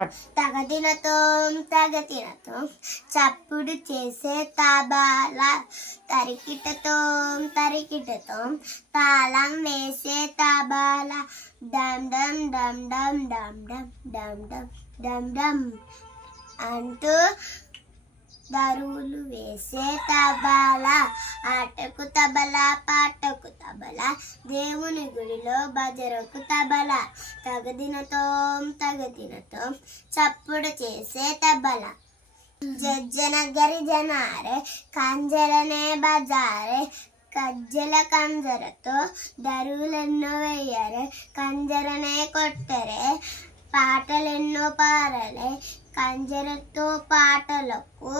తగదినతో తగతినతో చప్పుడు చేసే తాబాల తరికిటతో తరికిటతో తాళం వేసే తాబాల. డమ్ డమ్ డమ్ డమ్ డమ్ డమ్ డమ్ డమ్ డమ్ డమ్ అంటూ దరువులు వేసే తబల. ఆటకు తబలా దేవుని గుడిలో బజరకు తబల. తగదినతో తగదినతో చప్పుడు చేసే తబల. జజ్జన గరిజనారే కంజరనే బజారే కజ్జల కంజరతో దరువులెన్నో వేయరే కంజరనే కొట్టరే పాటలెన్నో పారలే కంజరతో పాటలకు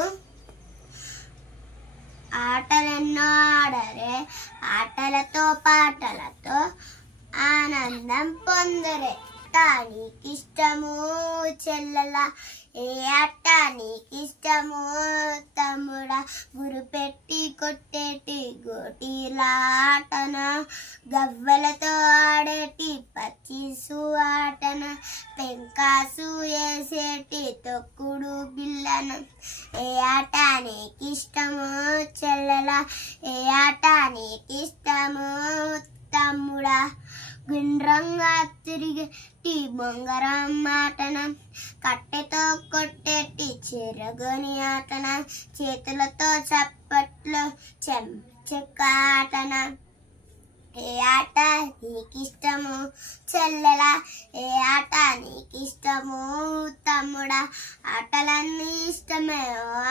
ఆటలెన్నో ఆడరే ఆటలతో పాటలతో ఆనందం పొందరే. నీకిష్టము చెల్లెల. ఏ ఆట నీకిష్టము తమ్ముడా. గురు పెట్టి కొట్టేటి గోటీలాటన. గవ్వలతో ఆడేటి పచ్చిసు ఆటన. పెంకాసు వేసేటి తొక్కుడు బిల్లన. ఏ ఆట నీకిష్టము చెల్లెల. ఏ ఆట నీకిష్టము తమ్ముడా. గుండ్రంగా తిరిగేటి బొంగరం ఆటన కట్టెతో కొట్టేటి చెరగని ఆటన చేతులతో చప్పట్లు చెం చెక్క ఆటన ఏ ఆట నీకిష్టము చెల్లెలా? ఏ ఆట నీకిష్టము తమ్ముడా? ఆటలన్నీ ఇష్టమే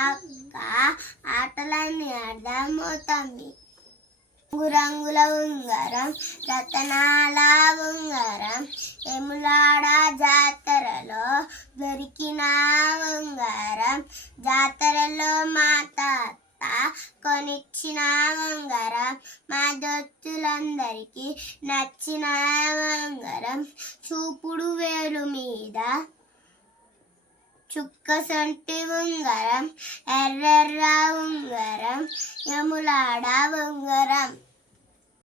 అక్క ఆటలన్నీ ఆడదాము రంగుల ఉంగరం రతనాల ఉంగరం ఎములాడ జాతరలో దొరికిన ఉంగరం జాతరలో మా తాత కొనిచ్చిన ఉంగరం మా దొత్తులందరికీ నచ్చిన ఉంగరం చూపుడు వేలు మీద చుక్క సొంటి ఉంగరం ఎర్రెర్ర ఉంగరం ములాడ ఉంగరం